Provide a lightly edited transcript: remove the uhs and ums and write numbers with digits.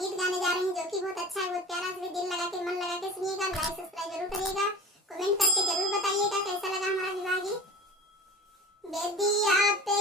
गीत गाने जा रही हूँ जो कि बहुत अच्छा है, बहुत प्यारा है। दिल लगा के मन लगा के सुनिएगा, लाइक सब्सक्राइब जरूर करिएगा, कमेंट करके जरूर बताइएगा कैसा लगा हमारा विवाह गीत। बेदिया पे